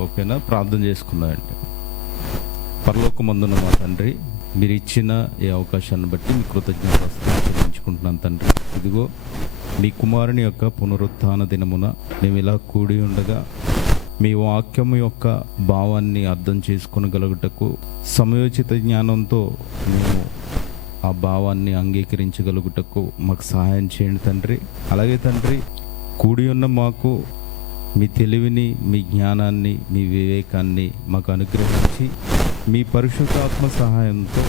ఓకేనా? ప్రార్థన చేసుకుందామండి. పరలోకమందున్న మా తండ్రి, మీరు ఇచ్చిన ఈ అవకాశాన్ని బట్టి మీ కృతజ్ఞతాస్తుతులు చెల్లించుకుంటున్నాను తండ్రి. ఇదిగో మీ కుమారుని యొక్క పునరుత్థాన దినమున మేము ఇలా కూడి ఉండగా మీ వాక్యము యొక్క భావాన్ని అర్థం చేసుకొనగలుగుటకు సమయోచిత జ్ఞానంతో మేము ఆ భావాన్ని అంగీకరించగలుగుటకు మాకు సహాయం చేయండి తండ్రి. అలాగే తండ్రి, కూడి ఉన్న మాకు మీ తెలివిని, మీ జ్ఞానాన్ని, మీ వివేకాన్ని మాకు అనుగ్రహించి మీ పరిశుద్ధాత్మ సహాయంతో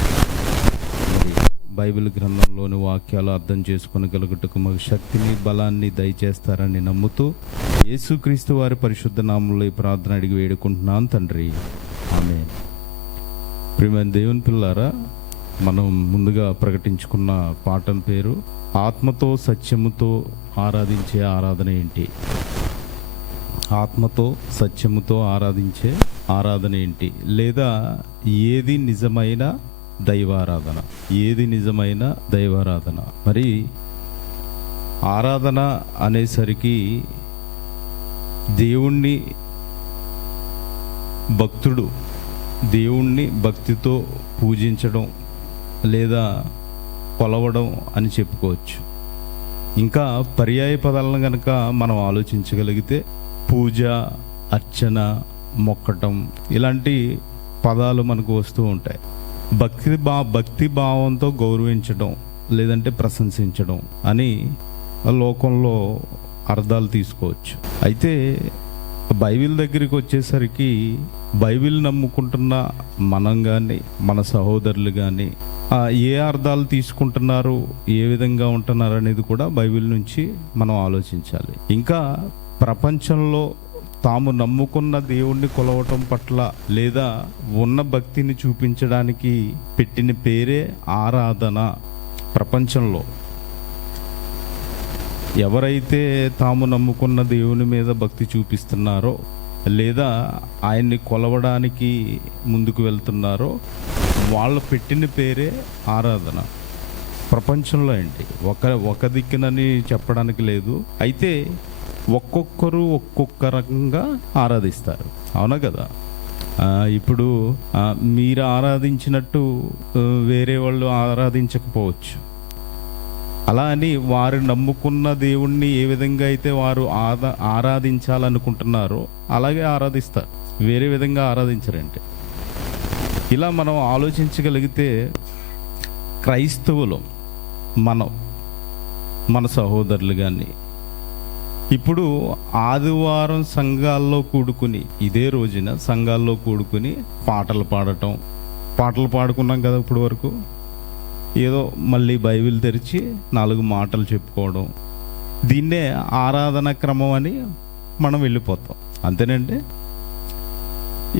మరి బైబిల్ గ్రంథంలోని వాక్యాలు అర్థం చేసుకొనగలుగుటకు మాకు శక్తిని, బలాన్ని దయచేస్తారని నమ్ముతూ యేసుక్రీస్తు వారి పరిశుద్ధ నామంలో ఈ ప్రార్థన అడిగి వేడుకుంటున్నాను తండ్రి. ఆమేన్. ప్రియమైన దేవుని పిల్లారా, మనం ముందుగా ప్రకటించుకున్న పాఠం పేరు ఆత్మతో సత్యముతో ఆరాధించే ఆరాధన ఏంటి? ఆత్మతో సత్యముతో ఆరాధించే ఆరాధన ఏంటి? లేదా ఏది నిజమైన దైవారాధన? ఏది నిజమైన దైవారాధన? మరి ఆరాధన అనేసరికి దేవుణ్ణి భక్తితో పూజించడం లేదా కొలవడం అని చెప్పుకోవచ్చు. ఇంకా పర్యాయ పదాలను కనుక మనం ఆలోచించగలిగితే పూజ, అర్చన, మొక్కటం ఇలాంటి పదాలు మనకు వస్తూ ఉంటాయి. భక్తి భావంతో గౌరవించడం లేదంటే ప్రశంసించడం అని లోకంలో అర్థాలు తీసుకోవచ్చు. అయితే బైబిల్ దగ్గరికి వచ్చేసరికి బైబిల్ నమ్ముకుంటున్న మనం కానీ మన సహోదరులు కానీ ఏ అర్థాలు తీసుకుంటున్నారు, ఏ విధంగా ఉంటున్నారు అనేది కూడా బైబిల్ నుంచి మనం ఆలోచించాలి. ఇంకా ప్రపంచంలో తాము నమ్ముకున్న దేవుణ్ణి కొలవటం పట్ల లేదా ఉన్న భక్తిని చూపించడానికి పెట్టిన పేరే ఆరాధన. ప్రపంచంలో ఎవరైతే తాము నమ్ముకున్న దేవుని మీద భక్తి చూపిస్తున్నారో లేదా ఆయన్ని కొలవడానికి ముందుకు వెళ్తున్నారో వాళ్ళు పెట్టిన పేరే ఆరాధన. ప్రపంచంలో ఏంటి ఒక దిక్కునని చెప్పడానికి లేదు. అయితే ఒక్కొక్కరు ఒక్కొక్క రకంగా ఆరాధిస్తారు, అవునా కదా? ఇప్పుడు మీరు ఆరాధించినట్టు వేరే వాళ్ళు ఆరాధించకపోవచ్చు. అలా అని వారు నమ్ముకున్న దేవుణ్ణి ఏ విధంగా అయితే వారు ఆరాధించాలనుకుంటున్నారో అలాగే ఆరాధిస్తారు, వేరే విధంగా ఆరాధించరంటే. ఇలా మనం ఆలోచించగలిగితే క్రైస్తవులు మన సహోదరులు కానీ ఇప్పుడు ఆదివారం సంఘాల్లో కూడుకుని ఇదే రోజున సంఘాల్లో కూడుకుని పాటలు పాడుకున్నాం కదా. ఇప్పుడు వరకు ఏదో మళ్ళీ బైబిల్ తెరిచి 4 మాటలు చెప్పుకోవడం, దీన్నే ఆరాధన క్రమం అని మనం వెళ్ళిపోతాం. అంతేనండి,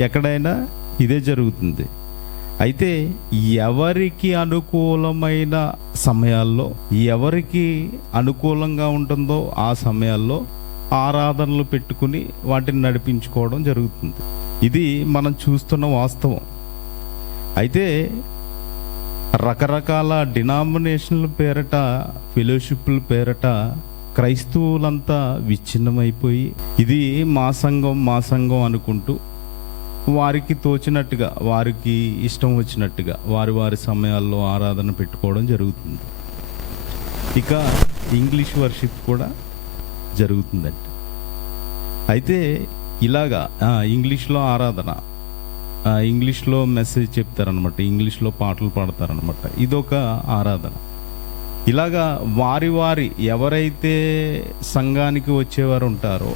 ఎక్కడైనా ఇదే జరుగుతుంది. అయితే ఎవరికి అనుకూలమైన సమయాల్లో, ఎవరికి అనుకూలంగా ఉంటుందో ఆ సమయాల్లో ఆరాధనలు పెట్టుకుని వాటిని నడిపించుకోవడం జరుగుతుంది. ఇది మనం చూస్తున్న వాస్తవం. అయితే రకరకాల డినామినేషన్ల పేరట, ఫెలోషిప్ల పేరట క్రైస్తవులంతా విచ్ఛిన్నమైపోయి ఇది మా సంఘం అనుకుంటూ వారికి తోచినట్టుగా, వారికి ఇష్టం వచ్చినట్టుగా వారి సమయాల్లో ఆరాధన పెట్టుకోవడం జరుగుతుంది. ఇక ఇంగ్లీష్ వర్షిప్ కూడా జరుగుతుందండి. అయితే ఇలాగా ఇంగ్లీష్లో ఆరాధన, ఇంగ్లీష్లో మెసేజ్ చెప్తారనమాట, ఇంగ్లీష్లో పాటలు పాడతారనమాట. ఇదొక ఆరాధన. ఇలాగా వారి ఎవరైతే సంఘానికి వచ్చేవారు ఉంటారో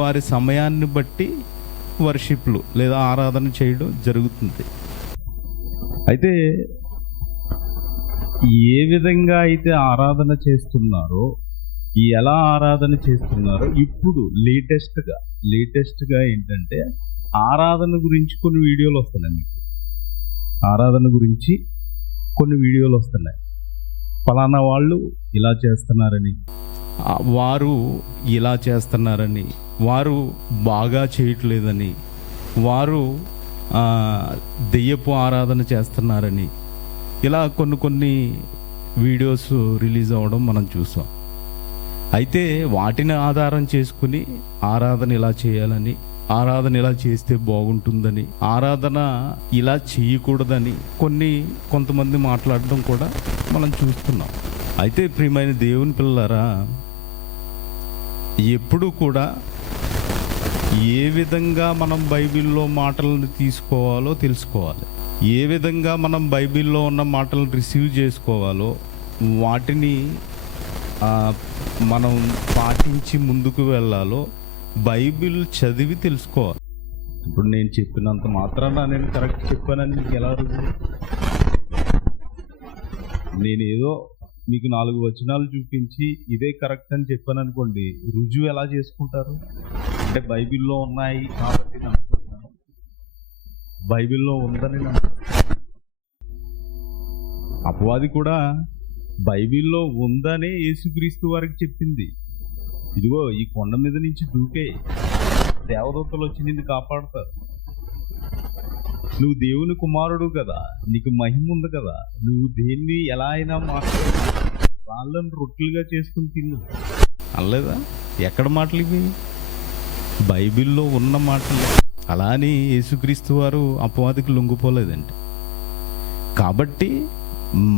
వారి సమయాన్ని బట్టి వర్షిప్లు లేదా ఆరాధన చేయడం జరుగుతుంది. అయితే ఏ విధంగా అయితే ఆరాధన చేస్తున్నారో, ఎలా ఆరాధన చేస్తున్నారో ఇప్పుడు లేటెస్ట్గా ఏంటంటే ఆరాధన గురించి కొన్ని వీడియోలు వస్తున్నాయి. ఆరాధన గురించి కొన్ని వీడియోలు వస్తున్నాయి. ఫలానా వాళ్ళు ఇలా చేస్తున్నారని, వారు ఇలా చేస్తున్నారని, వారు బాగా చేయట్లేదని, వారు దెయ్యపు ఆరాధన చేస్తున్నారని, ఇలా కొన్ని వీడియోస్ రిలీజ్ అవ్వడం మనం చూసాం. అయితే వాటిని ఆధారం చేసుకుని ఆరాధన ఇలా చేయాలని ఆరాధన ఇలా చేస్తే బాగుంటుందని, ఆరాధన ఇలా చేయకూడదని కొంతమంది మాట్లాడడం కూడా మనం చూస్తున్నాం. అయితే ప్రియమైన దేవుని పిల్లలారా, ఎప్పుడు కూడా ఏ విధంగా మనం బైబిల్లో మాటలను తీసుకోవాలో తెలుసుకోవాలి. ఏ విధంగా మనం బైబిల్లో ఉన్న మాటలను రిసీవ్ చేసుకోవాలో వాటిని మనం పాటించి ముందుకు వెళ్ళాలో బైబిల్ చదివి తెలుసుకోవాలి. ఇప్పుడు నేను చెప్పినంత మాత్రాన నేను కరెక్ట్ చెప్పానని మీకు ఎలా రుజువు? నేనేదో మీకు 4 వచనాలు చూపించి ఇదే కరెక్ట్ అని చెప్పాను అనుకోండి, రుజువు ఎలా చేసుకుంటారు? అంటే బైబిల్లో ఉన్నాయి కాబట్టి నమ్ముతున్నాను, బైబిల్లో ఉందని నమ్ముతున్నాను. అపవాది కూడా బైబిల్లో ఉందనే యేసుక్రీస్తు వారికి చెప్పింది. ఇదిగో ఈ కొండ మీద నుంచి దూకే, దేవదూతలు వచ్చి నిన్ను కాపాడుతారు, నువ్వు దేవుని కుమారుడు కదా, నీకు మహిమ ఉంది కదా, నువ్వు దేన్ని ఎలా అయినా మాట్లాడు, వాళ్ళని రొట్టెలుగా చేసుకుని తిన్ను అనలేదా? ఎక్కడ మాటలు ఇవి? బైబిల్లో ఉన్న మాటలు. అలా అని యేసుక్రీస్తు వారు అపవాదికి లొంగిపోలేదండి. కాబట్టి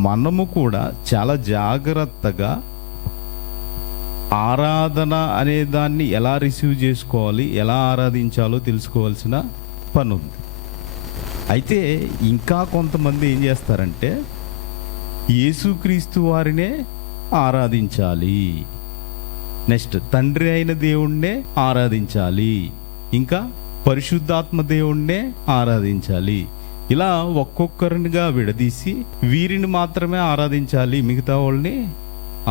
మనము కూడా చాలా జాగ్రత్తగా ఆరాధన అనే దాన్ని ఎలా రిసీవ్ చేసుకోవాలి, ఎలా ఆరాధించాలో తెలుసుకోవాల్సిన పని ఉంది. అయితే ఇంకా కొంతమంది ఏం చేస్తారంటే యేసుక్రీస్తు వారినే ఆరాధించాలి, నెక్స్ట్ తండ్రి అయిన దేవుణ్ణే ఆరాధించాలి, ఇంకా పరిశుద్ధాత్మ దేవుణ్ణే ఆరాధించాలి. ఇలా ఒక్కొక్కరినిగా విడదీసి వీరిని మాత్రమే ఆరాధించాలి, మిగతా వాళ్ళని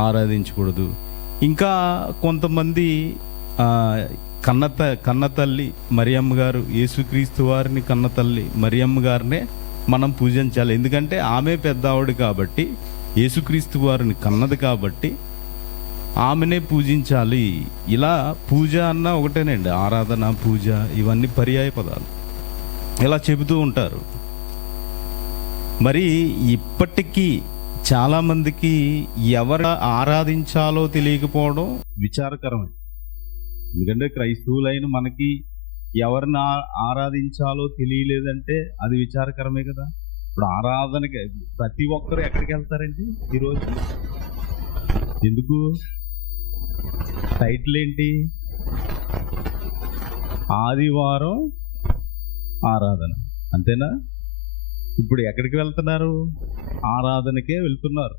ఆరాధించకూడదు. ఇంకా కొంతమంది కన్నతల్లి మరియమ్మ గారు, యేసుక్రీస్తు వారిని కన్నతల్లి మరియమ్మ గారినే మనం పూజించాలి. ఎందుకంటే ఆమె పెద్దావిడ కాబట్టి, యేసుక్రీస్తు వారిని కన్నది కాబట్టి ఆమెనే పూజించాలి. ఇలా పూజ అన్న ఒకటేనండి, ఆరాధన, పూజ ఇవన్నీ పర్యాయ పదాలు, ఇలా చెబుతూ ఉంటారు. మరి ఇప్పటికీ చాలామందికి ఎవరు ఆరాధించాలో తెలియకపోవడం విచారకరమే. ఎందుకంటే క్రైస్తవులైన మనకి ఎవరిని ఆరాధించాలో తెలియలేదంటే అది విచారకరమే కదా. ఇప్పుడు ఆరాధనకి ప్రతి ఒక్కరు ఎక్కడికి వెళ్తారండి ఈరోజు? ఎందుకు? టైటిల్ ఏంటి? ఆదివారం ఆరాధన, అంతేనా? ఇప్పుడు ఎక్కడికి వెళ్తున్నారు? ఆరాధనకే వెళ్తున్నారు.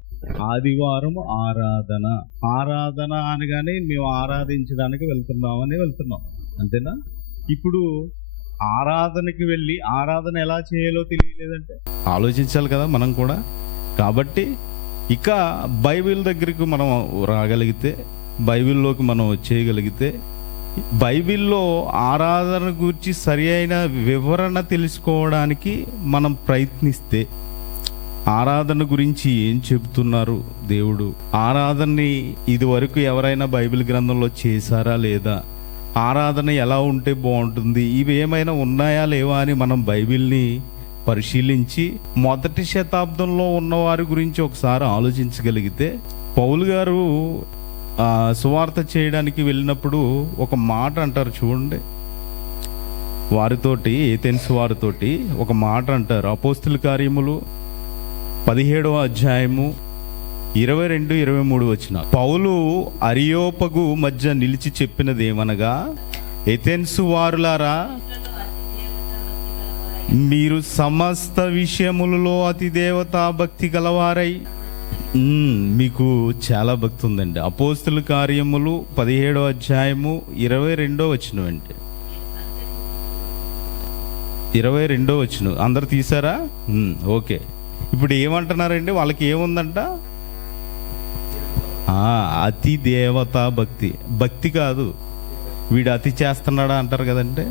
ఆదివారం ఆరాధన, ఆరాధన అనగానే మేము ఆరాధించడానికి వెళ్తున్నాం, అంతేనా? ఇప్పుడు ఆరాధనకి వెళ్ళి ఆరాధన ఎలా చేయాలో తెలియలేదంటే ఆలోచించాలి కదా మనం కూడా. కాబట్టి ఇక బైబిల్ దగ్గరికి మనం రాగలిగితే, బైబిల్లోకి మనం వచ్చేయగలిగితే, బైబిల్లో ఆరాధన గురించి సరి అయిన వివరణ తెలుసుకోవడానికి మనం ప్రయత్నిస్తే, ఆరాధన గురించి ఏం చెబుతున్నారు దేవుడు, ఆరాధనని ఇదివరకు ఎవరైనా బైబిల్ గ్రంథంలో చేశారా లేదా, ఆరాధన ఎలా ఉంటే బాగుంటుంది, ఇవి ఏమైనా ఉన్నాయా లేవా అని మనం బైబిల్ని పరిశీలించి మొదటి శతాబ్దంలో ఉన్నవారి గురించి ఒకసారి ఆలోచించగలిగితే, పౌలు గారు సువార్త చేయడానికి వెళ్ళినప్పుడు ఒక మాట అంటారు చూడండి, వారితోటి, ఏథెన్స్ వారితోటి ఒక మాట అంటారు. అపోస్తుల కార్యములు 17వ అధ్యాయము 22-23 వచ్చిన, పౌలు అరియోపగు మధ్య నిలిచి చెప్పినదేమనగా, ఏథెన్సు వారులారా, మీరు సమస్త విషయములలో అతి దేవతా భక్తి గలవారై, మీకు చాలా భక్తి ఉందండి. అపోస్తుల కార్యములు 17వ అధ్యాయము 22వ వచనం అంటే 22వ వచనం అందరు తీసారా? ఓకే. ఇప్పుడు ఏమంటున్నారండి? వాళ్ళకి ఏముందంట? అతి దేవతా భక్తి. భక్తి కాదు, వీడు అతి చేస్తున్నాడా అంటారు కదంటే,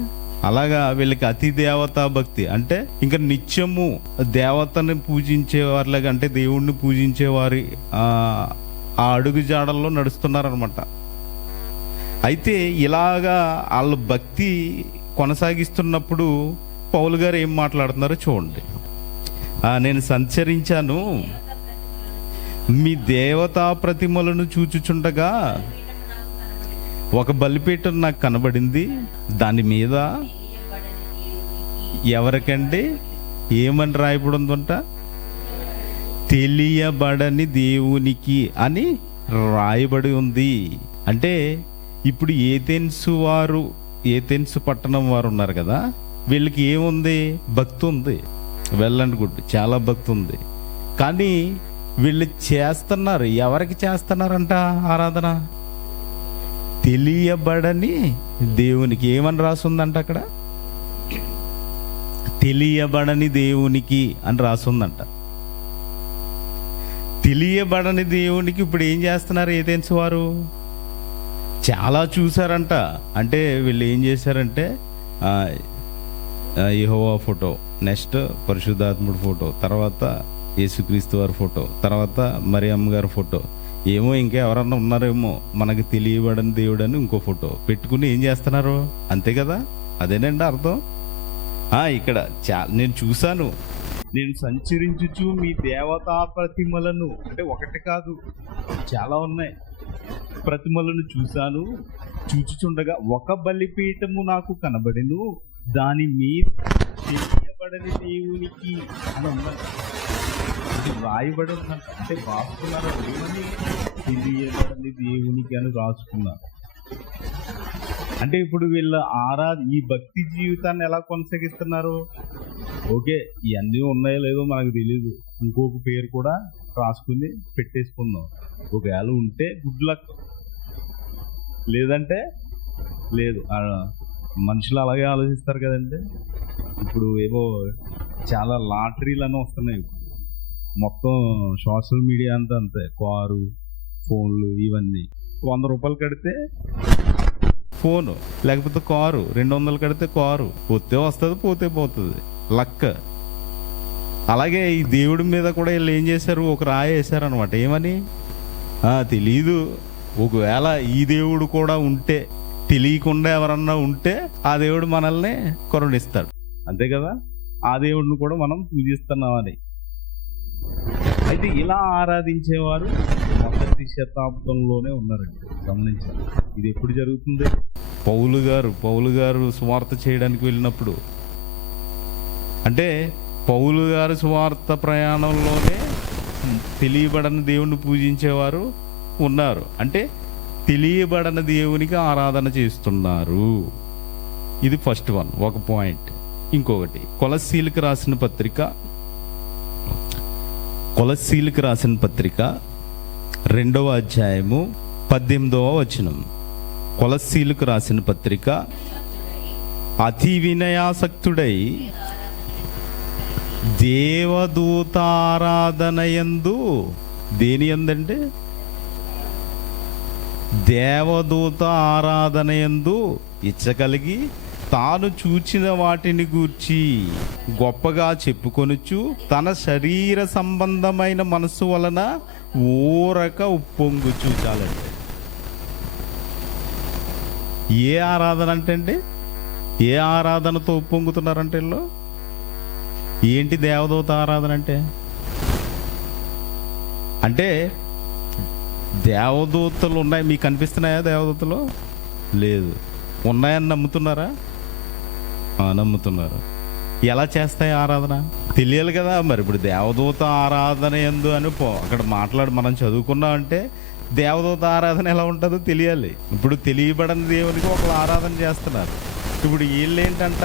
అలాగా వీళ్ళకి అతి దేవతా భక్తి అంటే ఇంకా నిత్యము దేవతని పూజించేవారిలాగా, అంటే దేవుణ్ణి పూజించేవారి ఆ అడుగు జాడల్లో నడుస్తున్నారనమాట. అయితే ఇలాగా వాళ్ళ భక్తి కొనసాగిస్తున్నప్పుడు పౌలు గారు ఏం మాట్లాడుతున్నారో చూడండి. నేను సంచరించాను, మీ దేవతా ప్రతిమలను చూచుచుండగా ఒక బలిపీఠం నాకు కనబడింది, దాని మీద ఎవరికండి ఏమని రాయబడి ఉందంట? తెలియబడని దేవునికి అని రాయబడి ఉంది. అంటే ఇప్పుడు ఏథెన్సు పట్టణం వారు ఉన్నారు కదా, వీళ్ళకి ఏముంది? భక్తి ఉంది, వెల్ అండ్ గుడ్, చాలా భక్తి ఉంది. కానీ వీళ్ళు చేస్తున్నారు, ఎవరికి చేస్తున్నారంట ఆరాధన? తెలియబడని దేవునికి. ఏమని రాసుందంట అక్కడ? తెలియబడని దేవునికి అని రాసుందంట. తెలియబడని దేవునికి ఇప్పుడు ఏం చేస్తున్నారు ఏథెన్సు వారు? చాలా చూసారంట. అంటే వీళ్ళు ఏం చేశారంటే యెహోవా ఫోటో, నెక్స్ట్ పరిశుద్ధాత్ముడి ఫోటో, తర్వాత యేసుక్రీస్తు వారి ఫోటో, తర్వాత మరియమ్మ గారి ఫోటో, ఏమో ఇంకా ఎవరన్నా ఉన్నారేమో మనకి తెలియబడని దేవుడు అని ఇంకో ఫోటో పెట్టుకుని ఏం చేస్తున్నారు? అంతే కదా, అదేనండి అర్థం. ఇక్కడ నేను చూశాను, నేను సంచరించుచు మీ దేవతా ప్రతిమలను, అంటే ఒకటి కాదు చాలా ఉన్నాయి, ప్రతిమలను చూశాను. చూచుచుండగా ఒక బలిపీఠము నాకు కనబడెను, దాని మీద తెలియబడని దేవునికి అని ఉన్నది. రాయబడి ఉన్నది, అంటే రాసుకున్నారు ఏమని? తెలియబడని దేవునికి అని రాసుకున్నారు. అంటే ఇప్పుడు వీళ్ళ ఈ భక్తి జీవితాన్ని ఎలా కొనసాగిస్తున్నారు? ఓకే, ఇవన్నీ ఉన్నాయో లేదో మనకు తెలియదు, ఇంకొక పేరు కూడా రాసుకుని పెట్టేసుకుందాం. ఒకవేళ ఉంటే గుడ్ లక్, లేదంటే లేదు. మనుషులు అలాగే ఆలోచిస్తారు కదండి. ఇప్పుడు ఏవో చాలా లాటరీలు వస్తున్నాయి, మొత్తం సోషల్ మీడియా అంతా అంతే, కారు, ఫోన్లు, ఇవన్నీ 100 రూపాయలు కడితే ఫోను, లేకపోతే కారు, 200 కడితే కారు, వస్తే వస్తుంది, పోతే పోతుంది, లక్. అలాగే ఈ దేవుడి మీద కూడా వీళ్ళు ఏం చేశారు? ఒక రాయి వేశారు అనమాట. ఏమని? తెలీదు. ఒకవేళ ఈ దేవుడు కూడా ఉంటే, తెలియకుండా ఎవరన్నా ఉంటే ఆ దేవుడు మనల్ని కరుణిస్తాడు, అంతే కదా. ఆ దేవుడిని కూడా మనం పూజిస్తున్నామని. అయితే ఇలా ఆరాధించేవారు 1వ శతాబ్దంలోనే ఉన్నారండి, గమనించాలి. ఇది ఎప్పుడు జరుగుతుంది? పౌలు గారు సువార్త చేయడానికి వెళ్ళినప్పుడు, అంటే పౌలు గారు సువార్త ప్రయాణంలోనే తెలియబడని దేవుణ్ణి పూజించేవారు ఉన్నారు. అంటే తెలియబడని దేవునికి ఆరాధన చేస్తున్నారు. ఇది ఫస్ట్ వన్, ఒక పాయింట్. ఇంకొకటి, కొలస్సీలకు రాసిన పత్రిక 2వ అధ్యాయము 18వ వచనం. కొలస్సీలకు రాసిన పత్రిక, అతి వినయాసక్తుడై దేవదూతారాధనయందు, దేని యందంటే? దేవదూత ఆరాధనయందు ఇచ్చగలిగి తాను చూచిన వాటిని గూర్చి గొప్పగా చెప్పుకొనుచు తన శరీర సంబంధమైన మనసు వలన ఊరక ఉప్పొంగుచు. చాలండి. ఏ ఆరాధన అంటే? ఏ ఆరాధనతో ఉప్పొంగుతున్నారంటే వీళ్ళు? ఏంటి దేవదూత ఆరాధన అంటే దేవదూతలు ఉన్నాయి, మీకు కనిపిస్తున్నాయా దేవదూతలు? లేదు. ఉన్నాయని నమ్ముతున్నారా? నమ్ముతున్నారు. ఎలా చేస్తాయి ఆరాధన? తెలియాలి కదా. మరి ఇప్పుడు దేవదూత ఆరాధన ఎందు అని అక్కడ మనం చదువుకున్నామంటే దేవదూత ఆరాధన ఎలా ఉంటుందో తెలియాలి. ఇప్పుడు తెలియబడని దేవునికి ఒకళ్ళు ఆరాధన చేస్తున్నారు. ఇప్పుడు వీళ్ళు ఏంటంట?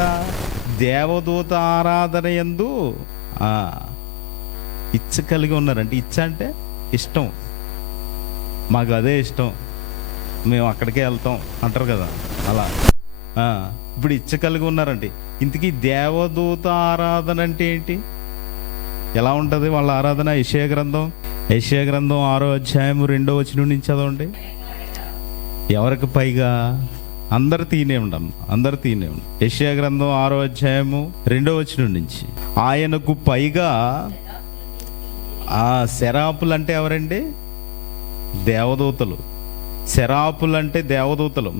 దేవదూత ఆరాధన యందు ఇచ్చ కలిగి ఉన్నారంటే, ఇచ్చ అంటే ఇష్టం, మాకు అదే ఇష్టం, మేము అక్కడికే వెళ్తాం అంటారు కదా, అలా. ఇప్పుడు ఇచ్చ కలిగి ఉన్నారంటే, ఇంతకీ దేవదూత ఆరాధన అంటే ఏంటి? ఎలా ఉంటుంది వాళ్ళ ఆరాధన? యెషయా గ్రంథం 6వ అధ్యాయము 2వ వచనం నుంచి చదవండి. ఎవరికి పైగా? అందరు తీనే ఉండం. యెషయా గ్రంథం 6వ అధ్యాయము 2వ వచనం నుంచి, ఆయనకు పైగా శరాపులు అంటే ఎవరండి? దేవదూతలు. శరాపులు అంటే దేవదూతలు.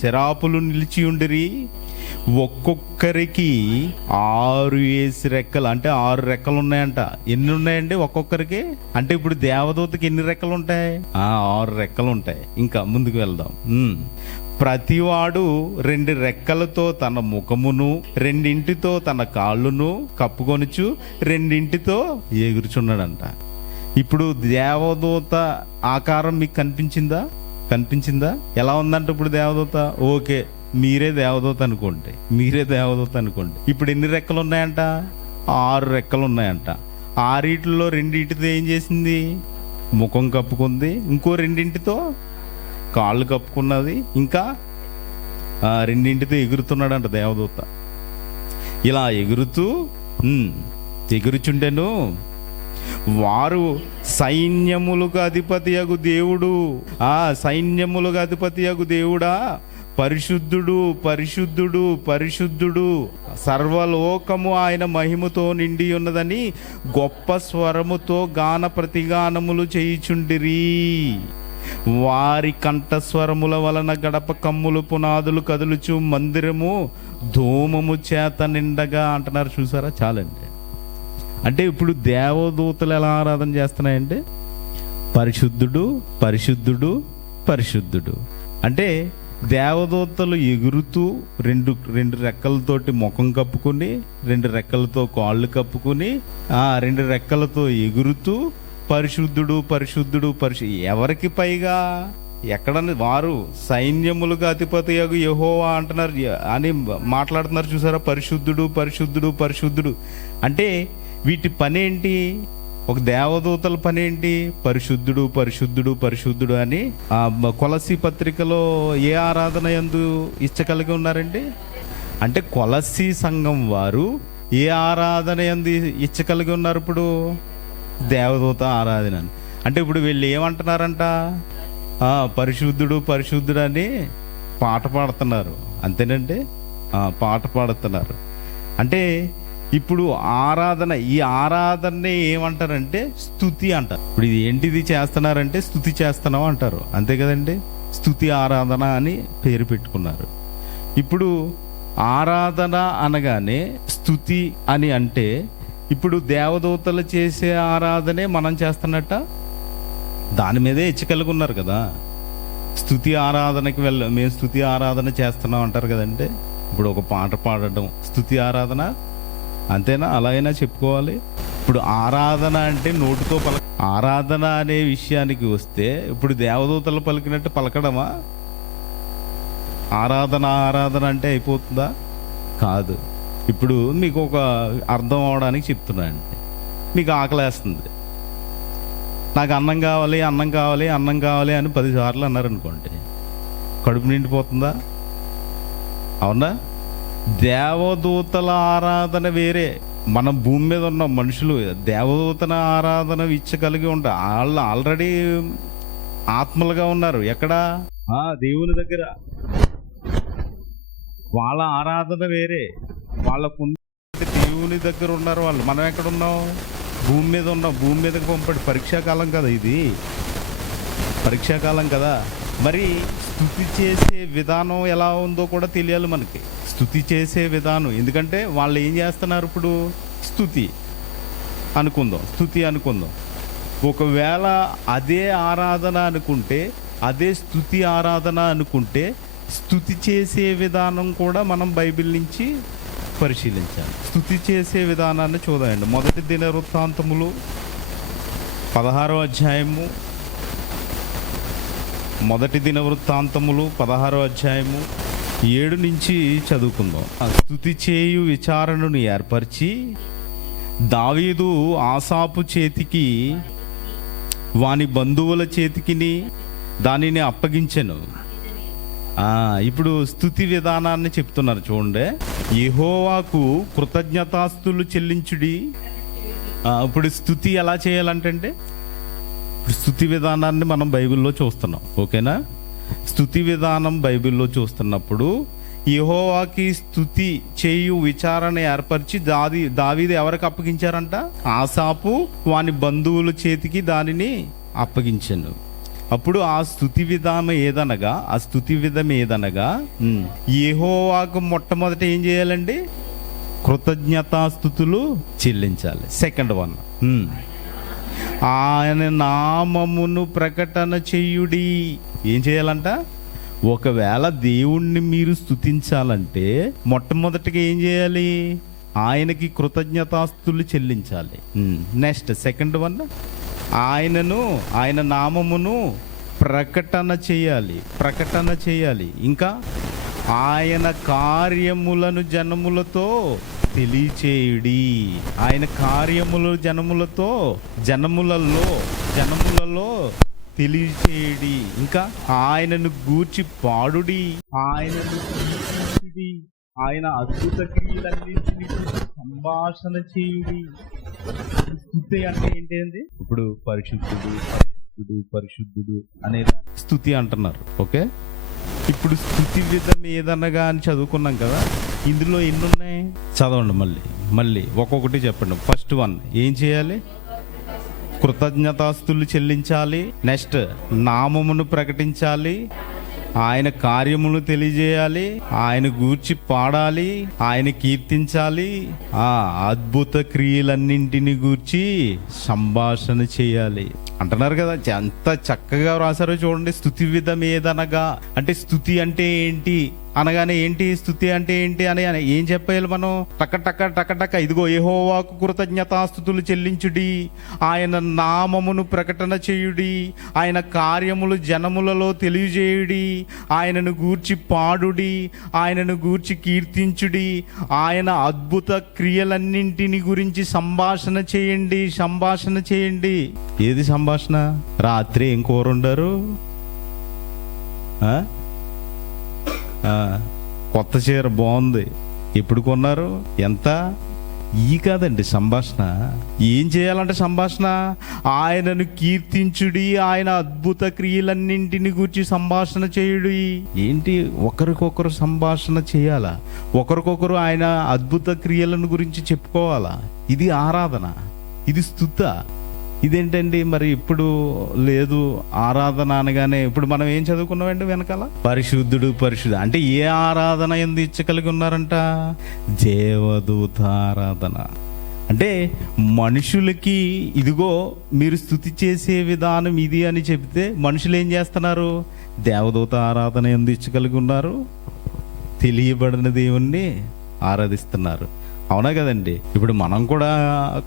శరాపులు నిలిచి ఉండిరి, ఒక్కొక్కరికి 6 రెక్కలు, అంటే 6 రెక్కలు ఉన్నాయంట. ఎన్ని ఉన్నాయండి ఒక్కొక్కరికి? అంటే ఇప్పుడు దేవదూతకి ఎన్ని రెక్కలు ఉంటాయి? 6 రెక్కలు ఉంటాయి. ఇంకా ముందుకు వెళ్దాం. ప్రతివాడు 2 రెక్కలతో తన ముఖమును 2 తన కాళ్ళును కప్పుకొనుచు 2 ఎగురుచున్నాడంట. ఇప్పుడు దేవదూత ఆకారం మీకు కనిపించిందా? ఎలా ఉందంటే ఇప్పుడు దేవదూత, ఓకే మీరే దేవదూత అనుకోండి. ఇప్పుడు ఎన్ని రెక్కలు ఉన్నాయంట? 6 రెక్కలు ఉన్నాయంట. 6 2 ఏం చేసింది? ముఖం కప్పుకుంది. ఇంకో 2 కాళ్ళు కప్పుకున్నది. ఇంకా 2 ఎగురుతున్నాడంట దేవదూత. ఇలా ఎగురుచుండెను. వారు సైన్యములకు అధిపతియగు దేవుడు, సైన్యములకు అధిపతియగు దేవుడా, పరిశుద్ధుడు పరిశుద్ధుడు పరిశుద్ధుడు, సర్వలోకము ఆయన మహిమతో నిండి ఉన్నదని గొప్ప స్వరముతో గాన ప్రతిగానములు చేయుచుండిరి. వారి కంఠస్వరముల వలన గడప కమ్ములు పునాదులు కదులుచు మందిరము ధూమము చేత నిండగా అంటున్నారు. చూసారా? చాలండి. అంటే ఇప్పుడు దేవదూతలు ఎలా ఆరాధన చేస్తున్నాయంటే పరిశుద్ధుడు పరిశుద్ధుడు పరిశుద్ధుడు. అంటే దేవదూతలు ఎగురుతూ 2 రెక్కలతోటి ముఖం కప్పుకుని 2 రెక్కలతో కాళ్ళు కప్పుకుని 2 రెక్కలతో ఎగురుతూ పరిశుద్ధుడు పరిశుద్ధుడు ఎవరికి పైగా? ఎక్కడని? వారు సైన్యములుగా అధిపతియగు యెహోవా అంటున్నారు అని మాట్లాడుతున్నారు. చూసారా? పరిశుద్ధుడు పరిశుద్ధుడు పరిశుద్ధుడు. అంటే వీటి పనేంటి? ఒక దేవదూతల పనేంటి? పరిశుద్ధుడు పరిశుద్ధుడు పరిశుద్ధుడు అని. కొలసి పత్రికలో ఏ ఆరాధన యందు ఇచ్చగలిగి ఉన్నారండి? అంటే కొలసి సంఘం వారు ఏ ఆరాధన యందు ఇచ్చగలిగి ఉన్నారు? ఇప్పుడు దేవదూత ఆరాధన. అంటే ఇప్పుడు వీళ్ళు ఏమంటున్నారంట? పరిశుద్ధుడు పరిశుద్ధుడు అని పాట పాడుతున్నారు. అంతేనండి? పాట పాడుతున్నారు. అంటే ఇప్పుడు ఈ ఆరాధనని ఏమంటారంటే స్తుతి అంటారు. ఇప్పుడు ఇది ఏంటిది చేస్తున్నారంటే స్తుతి చేస్తున్నాం అంటారు. అంతే కదండి? స్తుతి ఆరాధన అని పేరు పెట్టుకున్నారు. ఇప్పుడు ఆరాధన అనగానే స్తుతి అని అంటే ఇప్పుడు దేవదూతలు చేసే ఆరాధనే మనం చేస్తున్నట్ట? దాని మీదే ఇచ్చగలిగి ఉన్నారు కదా. స్తుతి ఆరాధనకి మేము స్తుతి ఆరాధన చేస్తున్నాం అంటారు కదంటే. ఇప్పుడు ఒక పాట పాడడం స్తుతి ఆరాధన అంతేనా? అలాగైనా చెప్పుకోవాలి. ఇప్పుడు ఆరాధన అంటే నోటితో ఆరాధన అనే విషయానికి వస్తే ఇప్పుడు దేవదూతలు పలికినట్టు పలకడమా? ఆరాధన అంటే అయిపోతుందా? కాదు. ఇప్పుడు మీకు ఒక అర్థం అవడానికి చెప్తున్నానండి. మీకు ఆకలేస్తుంది, నాకు అన్నం కావాలి అన్నం కావాలి అన్నం కావాలి అని 10 సార్లు అన్నారనుకోండి, కడుపు నిండిపోతుందా? అవునా? దేవదూతల ఆరాధన వేరే. మనం భూమి మీద ఉన్న మనుషులు దేవదూతల ఆరాధన ఇచ్చగలిగి ఉంటారు. వాళ్ళు ఆల్రెడీ ఆత్మలుగా ఉన్నారు. ఎక్కడ? దేవుని దగ్గర. వాళ్ళ ఆరాధన వేరే. వాళ్ళకు దేవుని దగ్గర ఉన్నారు వాళ్ళు. మనం ఎక్కడ ఉన్నాం? భూమి మీద ఉన్నాం. భూమి మీదకి పంపండి. పరీక్షాకాలం కదా ఇది, పరీక్షాకాలం కదా. మరి స్తుతి చేసే విధానం ఎలా ఉందో కూడా తెలియాలి మనకి. స్తుతి చేసే విధానం. ఎందుకంటే వాళ్ళు ఏం చేస్తున్నారు? ఇప్పుడు స్తుతి అనుకుందాం. ఒకవేళ అదే ఆరాధన అనుకుంటే, అదే స్తుతి ఆరాధన అనుకుంటే, స్తుతి చేసే విధానం కూడా మనం బైబిల్ నుంచి పరిశీలించాలి. స్తుతి చేసే విధానాన్ని చూడండి. 1 దినవృత్తాంతములు 16వ అధ్యాయము. 1 దినవృత్తాంతములు 16వ అధ్యాయము 7 నుంచి చదువుకుందాం. స్తుతి చేయు విచారణను ఏర్పరిచి దావీదు ఆసాపు చేతికి వాని బంధువుల చేతికిని దానిని అప్పగించెను. ఇప్పుడు స్తుతి విధానాన్ని చెప్తున్నారు చూడండి. యెహోవాకు కృతజ్ఞతాస్తులు చెల్లించుడి. ఇప్పుడు స్తుతి ఎలా చేయాలంటే ఇప్పుడు స్తుతి విధానాన్ని మనం బైబిల్లో చూస్తున్నాం. ఓకేనా? స్తుతి విధానం బైబిల్లో చూస్తున్నప్పుడు యెహోవాకి స్తుతి చేయు విచారణ ఏర్పరిచి దావీదు ఎవరికి అప్పగించారంట? ఆసాపు వాని బంధువుల చేతికి దానిని అప్పగించాను. అప్పుడు ఆ స్తుతి విధానం ఏదనగా యెహోవాకు మొట్టమొదట ఏం చేయాలండి? కృతజ్ఞతాస్తుతులు చెల్లించాలి. సెకండ్ వన్, ఆయన నామమును ప్రకటన చెయ్యుడి. ఏం చేయాలంట? ఒకవేళ దేవుణ్ణి మీరు స్తుతించాలంటే మొట్టమొదటిగా ఏం చేయాలి? ఆయనకి కృతజ్ఞతాస్తులు చెల్లించాలి. నెక్స్ట్ సెకండ్ వన్, ఆయన నామమును ప్రకటన చేయాలి. ఇంకా ఆయన కార్యములను జనములతో తెలియచేయుడి. ఆయన కార్యములు జనములలో తెలియచేయుడి. ఇంకా ఆయనను గూర్చి పాడుడి, ఆయనను కీర్తించుడి, ఆయన అద్భుత క్రియలన్నింటినీ గురించి సంభాషణ చేయుడి. స్తుతి అంటే ఏంటి? ఇప్పుడు పరిశుద్ధుడు అనే స్తుతి అంటున్నారు. ఓకే, ఇప్పుడు స్తుతి విధం ఏదనగా అని చదువుకున్నాం కదా. ఇందులో ఎన్ని ఉన్నాయి చదవండి, మళ్ళీ ఒక్కొక్కటి చెప్పండి. ఫస్ట్ వన్ ఏం చేయాలి? కృతజ్ఞతాస్తులు చెల్లించాలి. నెక్స్ట్ నామమును ప్రకటించాలి, ఆయన కార్యములు తెలియజేయాలి, ఆయన గూర్చి పాడాలి, ఆయన కీర్తించాలి, అద్భుత క్రియలన్నింటిని గూర్చి సంభాషణ చేయాలి అంటున్నారు కదా. ఎంత చక్కగా రాశారో చూడండి. స్తుతి విధం ఏదనగా అంటే స్తుతి అంటే ఏంటి అనగానే ఏంటి, స్తుతి అంటే ఏంటి అని ఏం చెప్పాలి మనం? టక ఇదిగో యెహోవాకు కృతజ్ఞతాస్తుతులు చెల్లించుడి, ఆయన నామమును ప్రకటన చేయుడి, ఆయన కార్యములు జనములలో తెలియజేయుడి, ఆయనను గూర్చి పాడుడి, ఆయనను గూర్చి కీర్తించుడి, ఆయన అద్భుత క్రియలన్నింటిని గురించి సంభాషణ చేయండి. ఏది సంభాషణ? రాత్రి ఏం కూర వండారు? కొత్త చీర బాగుంది, ఎప్పుడు కొన్నారు, ఎంత? ఈ కాదండి సంభాషణ. ఏం చేయాలంటే సంభాషణ ఆయనను కీర్తించుడి, ఆయన అద్భుత క్రియలన్నింటిని గురించి సంభాషణ చేయుడి. ఏంటి? ఒకరికొకరు సంభాషణ చేయాలా, ఒకరికొకరు ఆయన అద్భుత క్రియలను గురించి చెప్పుకోవాలా. ఇది ఆరాధన, ఇది స్తుత. ఇదేంటండి మరి ఇప్పుడు లేదు ఆరాధన అనగానే? ఇప్పుడు మనం ఏం చదువుకున్నామండి వెనకాల? పరిశుద్ధుడు అంటే ఏ ఆరాధన ఎందు ఇచ్చగలిగి ఉన్నారంట? దేవదూత ఆరాధన. అంటే మనుషులకి ఇదిగో మీరు స్తుతి చేసే విధానం ఇది అని చెబితే మనుషులు ఏం చేస్తున్నారు? దేవదూత ఆరాధన ఎందు ఇచ్చగలిగి ఉన్నారు, తెలియబడిన దేవుణ్ణి ఆరాధిస్తున్నారు. అవునా కదండి? ఇప్పుడు మనం కూడా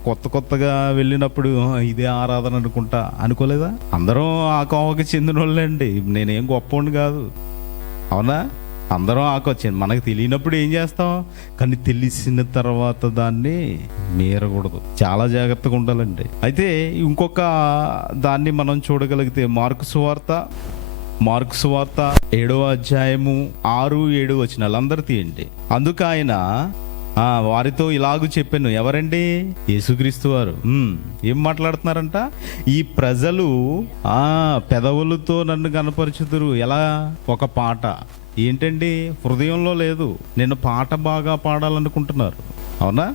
కొత్తగా వెళ్ళినప్పుడు ఇదే ఆరాధన అనుకోలేదా? అందరం ఆ కోవకి చెందిన వాళ్ళండి. నేనేం గొప్పవాడిని కాదు, అవునా? అందరం ఆకొచ్చింది. మనకు తెలియనప్పుడు ఏం చేస్తాం, కానీ తెలిసిన తర్వాత దాన్ని మీరకూడదు, చాలా జాగ్రత్తగా ఉండాలండి. అయితే ఇంకొక దాన్ని మనం చూడగలిగితే మార్కు సువార్త 7వ అధ్యాయము 6-7 వచనాలు అందరూ తీయండి. అందుకు ఆయన వారితో ఇలాగూ చెప్పాను. ఎవరండి? యేసుక్రీస్తు వారు. ఏం మాట్లాడుతున్నారంట? ఈ ప్రజలు పెదవులతో నన్ను కనపరుచుదురు. ఎలా? ఒక పాట. ఏంటండి? హృదయంలో లేదు. నేను పాట బాగా పాడాలనుకుంటున్నారు, అవునా?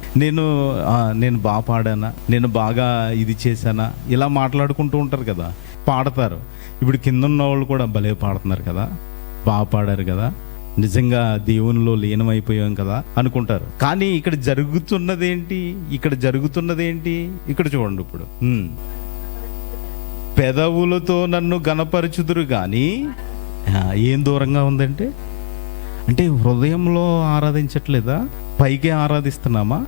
నేను బాగా పాడానా, నేను బాగా ఇది చేశానా, ఇలా మాట్లాడుకుంటూ ఉంటారు కదా, పాడతారు. ఇప్పుడు కింద ఉన్న వాళ్ళు కూడా భలే పాడుతున్నారు కదా, బాగా పాడారు కదా, నిజంగా దేవునిలో లీనమైపోయాం కదా అనుకుంటారు. కానీ ఇక్కడ జరుగుతున్నది ఏంటి? ఇక్కడ చూడండి. ఇప్పుడు పెదవులతో నన్ను గణపరచుదురు గాని ఏం దూరంగా ఉందంటే, అంటే హృదయంలో ఆరాధించట్లేదా? పైకే ఆరాధిస్తున్నామా?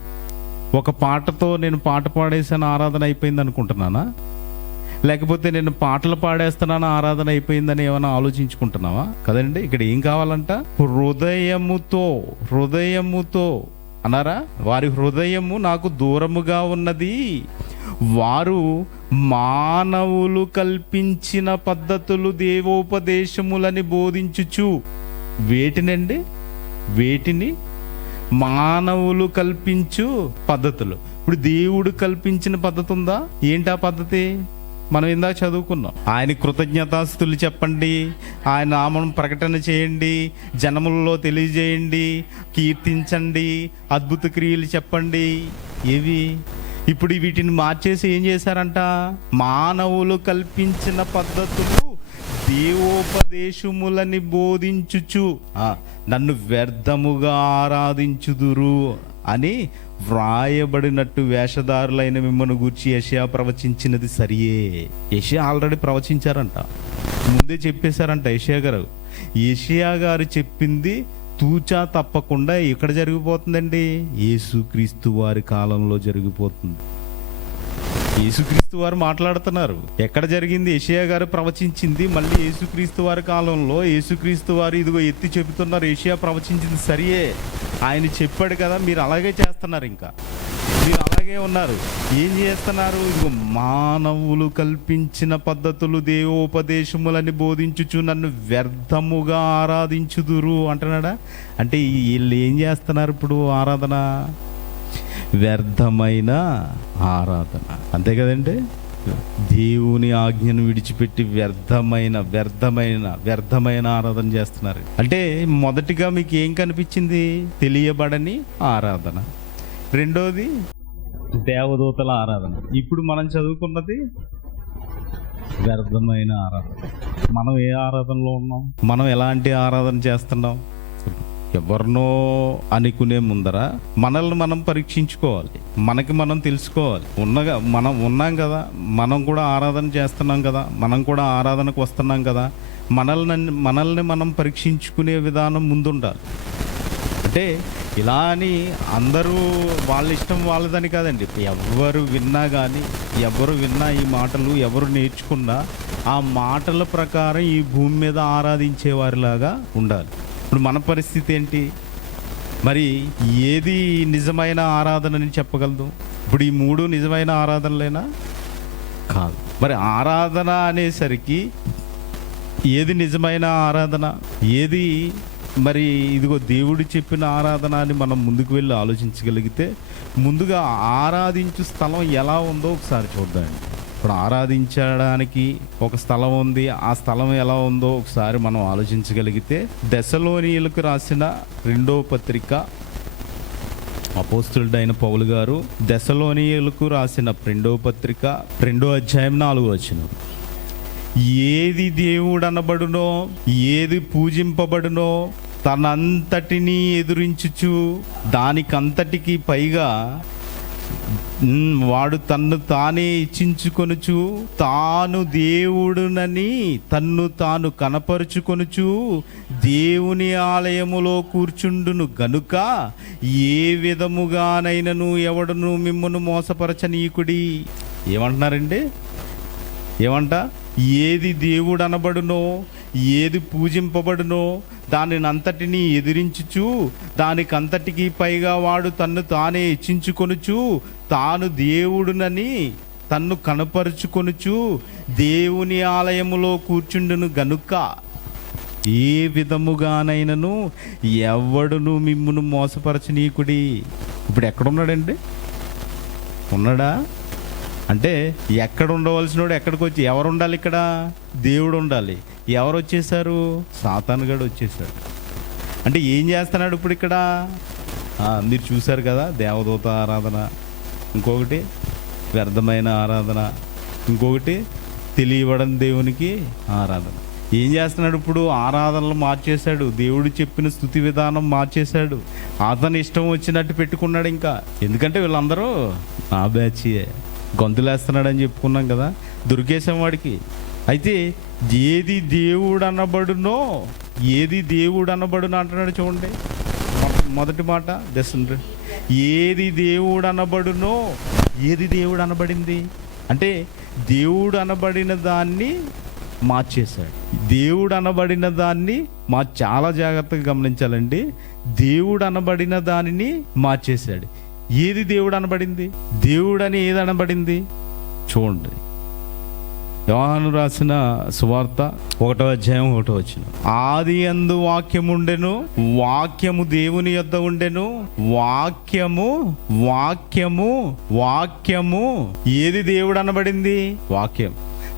ఒక పాటతో నేను పాట పాడేసాను ఆరాధన అయిపోయింది అనుకుంటున్నానా? లేకపోతే నేను పాటలు పాడేస్తున్నాను ఆరాధన అయిపోయిందని ఏమైనా ఆలోచించుకుంటున్నావా? కదండి. ఇక్కడ ఏం కావాలంట? హృదయముతో అన్నారా? వారి హృదయము నాకు దూరముగా ఉన్నది, వారు మానవులు కల్పించిన పద్ధతులు దేవోపదేశములని బోధించుచు. వేటిని? మానవులు కల్పించు పద్ధతులు. ఇప్పుడు దేవుడు కల్పించిన పద్ధతి ఉందా? ఏంటా పద్ధతి? మనం ఇందాక చదువుకున్నాం. ఆయన కృతజ్ఞతాస్తుతులు చెప్పండి, ఆయన నామం ప్రకటన చేయండి, జనములలో తెలియజేయండి, కీర్తించండి, అద్భుత క్రియలు చెప్పండి. ఏవి? ఇప్పుడు వీటిని మార్చేసి ఏం చేశారంట? మానవులు కల్పించిన పద్ధతులు దేవోపదేశములని బోధించుచు నన్ను వ్యర్థముగా ఆరాధించుదురు అని వ్రాయబడినట్టు వేషధారులైన మిమ్మల్ని గూర్చి యెషయా ప్రవచించినది సరియే. యెషయా ఆల్రెడీ ప్రవచించారంట, ముందే చెప్పేశారంట యెషయా గారు. యెషయా గారు చెప్పింది తూచా తప్పకుండా ఎక్కడ జరిగిపోతుందండి? యేసుక్రీస్తు వారి కాలంలో జరిగిపోతుంది. యేసుక్రీస్తు వారు మాట్లాడుతున్నారు. ఎక్కడ జరిగింది? యెషయా గారు ప్రవచించింది మళ్ళీ యేసుక్రీస్తు వారి కాలంలో. యేసుక్రీస్తు వారు ఇదిగో ఎత్తి చెబుతున్నారు, యెషయా ప్రవచించింది సరియే, ఆయన చెప్పాడు కదా, మీరు అలాగే చేస్తున్నారు. ఇంకా మీరు అలాగే ఉన్నారు. ఏం చేస్తున్నారు? ఇదిగో మానవులు కల్పించిన పద్ధతులు దేవోపదేశములని బోధించుచు నన్ను వ్యర్థముగా ఆరాధించుదురు అంటున్నాడా? అంటే వీళ్ళు ఏం చేస్తున్నారు ఇప్పుడు? ఆరాధన వ్యర్థమైన ఆరాధన, అంతే కదండి. దేవుని ఆజ్ఞను విడిచిపెట్టి వ్యర్థమైన ఆరాధన చేస్తున్నారు. అంటే మొదటిగా మీకు ఏం కనిపించింది? తెలియబడని ఆరాధన. రెండోది దేవదూతల ఆరాధన. ఇప్పుడు మనం చదువుకున్నది వ్యర్థమైన ఆరాధన. మనం ఏ ఆరాధనలో ఉన్నాం? మనం ఎలాంటి ఆరాధన చేస్తున్నాం? ఎవరినో అనుకునే ముందర మనల్ని మనం పరీక్షించుకోవాలి, మనకి మనం తెలుసుకోవాలి. మనం ఉన్నాం కదా, మనం కూడా ఆరాధన చేస్తున్నాం కదా, మనం కూడా ఆరాధనకు వస్తున్నాం కదా, మనల్ని మనం పరీక్షించుకునే విధానం ముందుండాలి. అంటే ఇలా అని అందరూ వాళ్ళ ఇష్టం వాళ్ళదని కాదండి. ఎవరు విన్నా ఈ మాటలు ఎవరు నేర్చుకున్నా ఆ మాటల ప్రకారం ఈ భూమి మీద ఆరాధించే వారిలాగా ఉండాలి. ఇప్పుడు మన పరిస్థితి ఏంటి? మరి ఏది నిజమైన ఆరాధనని చెప్పగలదు? ఇప్పుడు ఈ మూడు నిజమైన ఆరాధనలేనా? కాదు. మరి ఆరాధన అనేసరికి ఏది నిజమైన ఆరాధన, ఏది మరి ఇదిగో దేవుడు చెప్పిన ఆరాధన అని మనం ముందుకు వెళ్ళి ఆలోచించగలిగితే, ముందుగా ఆరాధించు స్థలం ఎలా ఉందో ఒకసారి చూద్దాం. ఇప్పుడు ఆరాధించడానికి ఒక స్థలం ఉంది, ఆ స్థలం ఎలా ఉందో ఒకసారి మనం ఆలోచించగలిగితే, దెసలోనియులకు రాసిన 2వ పత్రిక, అపోస్తలుడైన పౌలు గారు దెసలోనియులకు రాసిన 2వ పత్రిక 2వ అధ్యాయం 4వ వచనం, ఏది దేవుడు అనబడునో, ఏది పూజింపబడునో తనంతటినీ ఎదురించుచు దానికంతటికి పైగా వాడు తన్ను తానే ఇచ్చించుకొనుచు తాను దేవుడునని తన్ను తాను కనపరుచుకొనుచు దేవుని ఆలయములో కూర్చుండును గనుక ఏ విధముగానైనను ఎవడును మిమ్మును మోసపరచనీకుడి. ఏమంటున్నారండి? ఏమంట? ఏది దేవుడు అనబడునో, ఏది పూజింపబడునో దానిని అంతటినీ ఎదిరించుచు దానికంతటికి పైగా వాడు తన్ను తానే ఇచ్చించుకొనుచు తాను దేవుడునని తన్ను కనపరుచుకొనుచు దేవుని ఆలయములో కూర్చుండును గనుక ఏ విధముగానైనను ఎవడును మిమ్మును మోసపరచనీకుడి. ఇప్పుడు ఎక్కడున్నాడండి? ఉన్నాడా? అంటే ఎక్కడ ఉండవలసినోడు ఎక్కడికి వచ్చి, ఎవరు ఉండాలి? ఇక్కడ దేవుడు ఉండాలి. ఎవరు వచ్చేసారు? సాతాను గడు వచ్చేసాడు. అంటే ఏం చేస్తున్నాడు ఇప్పుడు ఇక్కడ? మీరు చూశారు కదా, దేవదూత ఆరాధన, ఇంకొకటి వ్యర్థమైన ఆరాధన, ఇంకొకటి తెలియబడని దేవునికి ఆరాధన. ఏం చేస్తున్నాడు ఇప్పుడు? ఆరాధనలు మార్చేశాడు, దేవుడు చెప్పిన స్తుతి విధానం మార్చేశాడు, అతని ఇష్టం వచ్చినట్టు పెట్టుకున్నాడు. ఇంకా ఎందుకంటే వీళ్ళందరూ ఆ బ్యాచియే, గొంతులేస్తున్నాడని చెప్పుకున్నాం కదా, దొరికేసాం వాడికి. అయితే ఏది దేవుడు అనబడునో, ఏది దేవుడు అనబడునో అంటున్నాడు చూడండి. మొదటి మాట దశండ్రి, ఏది దేవుడు అనబడునో, ఏది దేవుడు అనబడింది అంటే దేవుడు అనబడిన దాన్ని మార్చేశాడు. దేవుడు అనబడిన దాన్ని చాలా జాగ్రత్తగా గమనించాలండి. దేవుడు అనబడిన దానిని మార్చేశాడు. ఏది దేవుడు అనబడింది? దేవుడని ఏది అనబడింది చూడండి. యోహాను రాసిన సువార్త 1వ అధ్యాయం 1వ వచనం, ఆది యందు వాక్యముండెను, వాక్యము దేవుని యొద్ద ఉండెను, వాక్యము ఏది దేవుడు అనబడింది? వాక్యం.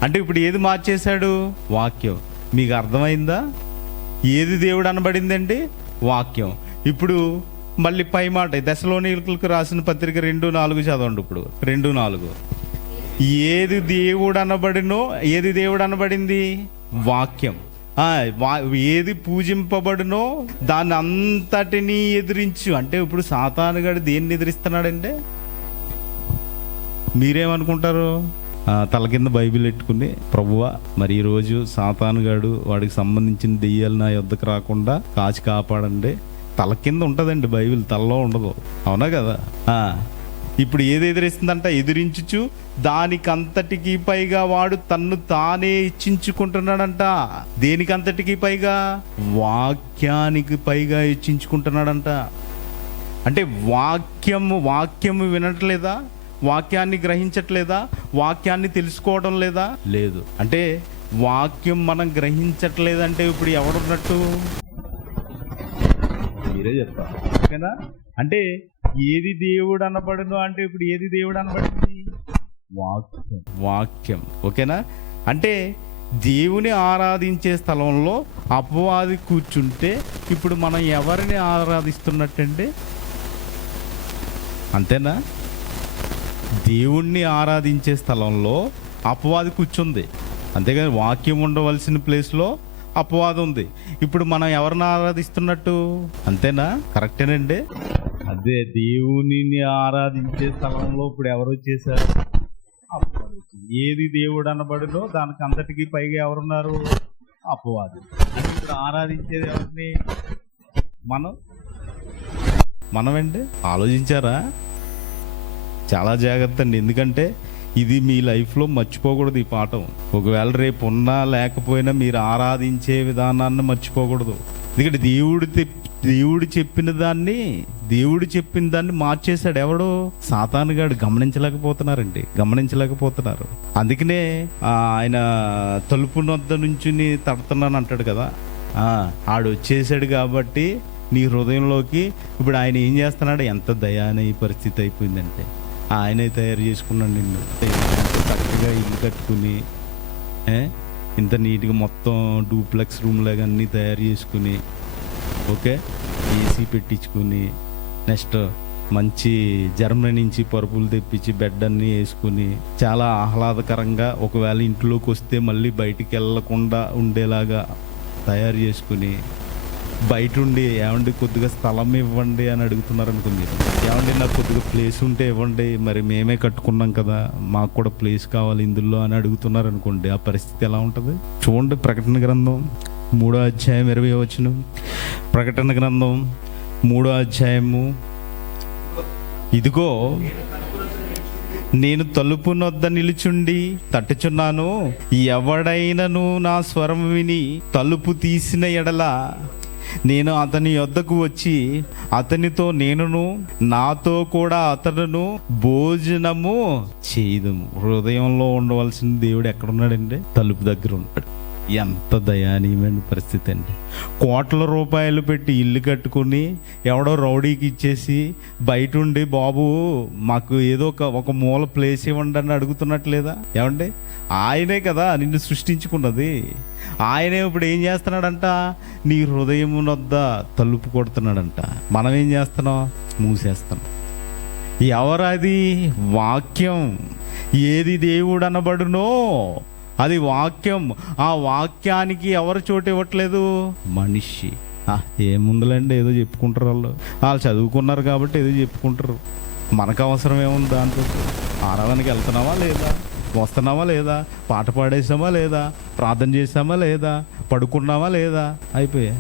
అంటే ఇప్పుడు ఏది మార్చేశాడు? వాక్యం. మీకు అర్థమైందా? ఏది దేవుడు అనబడిందండి? వాక్యం. ఇప్పుడు మళ్ళీ పై మాట దశలోనియులకు రాసిన పత్రిక 2:4 చదవండి. ఇప్పుడు 2:4, ఏది దేవుడు అనబడినో, ఏది దేవుడు అనబడింది? వాక్యం. ఏది పూజింపబడునో దాన్ని అంతటినీ ఎదిరించు. అంటే ఇప్పుడు సాతానుగాడు దేన్ని ఎదిరిస్తున్నాడంటే మీరేమనుకుంటారు? తల కింద బైబిల్ పెట్టుకుని, ప్రభువా మరి ఈరోజు సాతానుగాడు వాడికి సంబంధించిన దెయ్యాలు నా యొద్దకు రాకుండా కాచి కాపాడండి. తల కింద ఉంటుందండి బైబిల్, తలలో ఉండదు. అవునా కదా? ఇప్పుడు ఏది ఎదిరిస్తుందంట? ఎదిరించుచు దానికంతటికి పైగా వాడు తన్ను తానే ఇచ్చించుకుంటున్నాడంట. దేనికంతటికి పైగా? వాక్యానికి పైగా ఇచ్చించుకుంటున్నాడంట. అంటే వాక్యము వినట్లేదా? వాక్యాన్ని గ్రహించట్లేదా? వాక్యాన్ని తెలుసుకోవడం లేదా? లేదు. అంటే వాక్యం మనం గ్రహించట్లేదంటే ఇప్పుడు ఎవడున్నట్టు? మీరే చెప్తారు. ఓకేనా? అంటే ఏది దేవుడు అనబడును అంటే ఇప్పుడు ఏది దేవుడు అనబడింది? వాక్యం. ఓకేనా? అంటే దేవుని ఆరాధించే స్థలంలో అపవాది కూర్చుంటే ఇప్పుడు మనం ఎవరిని ఆరాధిస్తున్నట్టండి? అంతేనా? దేవుణ్ణి ఆరాధించే స్థలంలో అపవాది కూర్చుంది, అంతేగాని వాక్యం ఉండవలసిన ప్లేస్లో అపవాదం ఉంది. ఇప్పుడు మనం ఎవరిని ఆరాధిస్తున్నట్టు? అంతేనా? కరెక్టేనండి. అదే దేవునిని ఆరాధించే స్థలంలో ఇప్పుడు ఎవరు వచ్చేసారు? ఏది దేవుడు అనబడునో దానికి అంతటికి పైగా ఎవరున్నారు? అపవాది. అంటే ఇప్పుడు ఆరాధించేది ఎవరిని? మనమండి. ఆలోచించారా? చాలా జాగ్రత్త అండి. ఎందుకంటే ఇది మీ లైఫ్లో మర్చిపోకూడదు ఈ పాఠం. ఒకవేళ రేపు ఉన్నా లేకపోయినా మీరు ఆరాధించే విధానాన్ని మర్చిపోకూడదు. ఎందుకంటే దేవుడు చెప్పిన దాన్ని మార్చేశాడు. ఎవడు? సాతానుగాడు. గమనించలేకపోతున్నారు. అందుకనే ఆయన తలుపు నొద్ద నుంచి తడుతున్నాను అంటాడు కదా. ఆడు వచ్చేసాడు కాబట్టి నీ హృదయంలోకి ఇప్పుడు ఆయన ఏం చేస్తున్నాడు? ఎంత దయానే ఈ పరిస్థితి అయిపోయిందంటే ఆయనే తయారు చేసుకున్నాడు నిన్ను. కరెక్ట్గా ఇల్లు కట్టుకుని ఇంత నీట్గా మొత్తం డూప్లెక్స్ రూమ్ లాగా అన్నీ తయారు చేసుకుని, ఓకే, ఏసీ పెట్టించుకుని, నెక్స్ట్ మంచి జర్మనీ నుంచి పరుపులు తెప్పించి బెడ్ అన్నీ వేసుకుని చాలా ఆహ్లాదకరంగా, ఒకవేళ ఇంట్లోకి వస్తే మళ్ళీ బయటికి వెళ్ళకుండా ఉండేలాగా తయారు చేసుకుని, బయట ఉండి ఏమండి కొద్దిగా స్థలం ఇవ్వండి అని అడుగుతున్నారు అనుకుంది. ఏమండి నాకు కొద్దిగా ప్లేస్ ఉంటే ఇవ్వండి, మరి మేమే కట్టుకున్నాం కదా, మాకు కూడా ప్లేస్ కావాలి ఇందులో అని అడుగుతున్నారు అనుకోండి. ఆ పరిస్థితి ఎలా ఉంటుంది చూడండి. ప్రకటన గ్రంథం 3వ అధ్యాయం 20వ వచనం. ప్రకటన గ్రంథం 3వ అధ్యాయము. ఇదిగో నేను తలుపు నొద్ద నిలుచుండి తట్టుచున్నాను. ఎవడైనను నా స్వరం విని తలుపు తీసిన ఎడల నేను అతని యొద్దకు వచ్చి అతనితో నేనును నాతో కూడా అతడును భోజనము చేయదుము. హృదయంలో ఉండవలసిన దేవుడు ఎక్కడున్నాడండి? తలుపు దగ్గర ఉన్నాడు. ఎంత దయానీయమైన పరిస్థితి అండి. కోట్ల రూపాయలు పెట్టి ఇల్లు కట్టుకుని ఎవడో రౌడీకి ఇచ్చేసి బయట ఉండి, బాబు మాకు ఏదో ఒక మూల ప్లేస్ ఇవ్వండి అని అడుగుతున్నట్లేదా? ఏమండి? ఆయనే కదా నిన్ను సృష్టించుకున్నది. ఆయనే ఇప్పుడు ఏం చేస్తున్నాడంట? నీ హృదయం వద్ద తలుపు కొడుతున్నాడంట. మనం ఏం చేస్తున్నాం? మూసేస్తున్నాం. ఎవరది? వాక్యం. ఏది దేవుడు అనబడునో అది వాక్యం. ఆ వాక్యానికి ఎవరు చోటు ఇవ్వట్లేదు? మనిషి. ఏముందులండి, ఏదో చెప్పుకుంటారు వాళ్ళు చదువుకున్నారు కాబట్టి ఏదో చెప్పుకుంటారు. మనకు అవసరం ఏముంది దాంతో? ఆరాధనకి వెళ్తున్నావా లేదా? వస్తున్నావా లేదా? పాట పాడేసామా లేదా? ప్రార్థన చేసామా లేదా? పడుకున్నావా లేదా? అయిపోయా.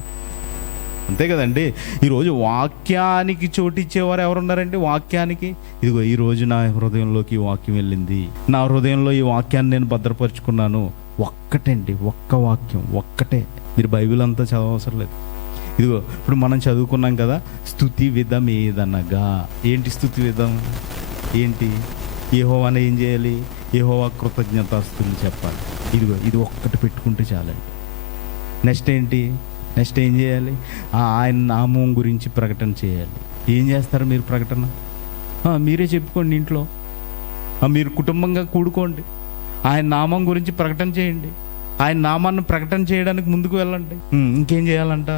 అంతే కదండి. ఈరోజు వాక్యానికి చోటిచ్చేవారు ఎవరున్నారండి? వాక్యానికి. ఇదిగో ఈరోజు నా హృదయంలోకి వాక్యం వెళ్ళింది, నా హృదయంలో ఈ వాక్యాన్ని నేను భద్రపరుచుకున్నాను. ఒక్కటండి, ఒక్క వాక్యం, ఒక్కటే. మీరు బైబిల్ అంతా చదవవసరం లేదు. ఇదిగో ఇప్పుడు మనం చదువుకున్నాం కదా, స్తుతి విధం ఏదనగా. ఏంటి స్తుతి విధం? ఏంటి? యెహోవాని ఏం చేయాలి? యెహోవా కృతజ్ఞతాస్తుతులు చెప్పాలి. ఇదిగో ఇది ఒక్కటి పెట్టుకుంటే చాలండి. నెక్స్ట్ ఏంటి? నెక్స్ట్ ఏం చేయాలి? ఆయన నామం గురించి ప్రకటన చేయాలి. ఏం చేస్తారు మీరు ప్రకటన? మీరే చెప్పుకోండి ఇంట్లో. మీరు కుటుంబంగా కూడుకోండి, ఆయన నామం గురించి ప్రకటన చేయండి. ఆయన నామాన్ని ప్రకటన చేయడానికి ముందుకు వెళ్ళండి. ఇంకేం చేయాలంట?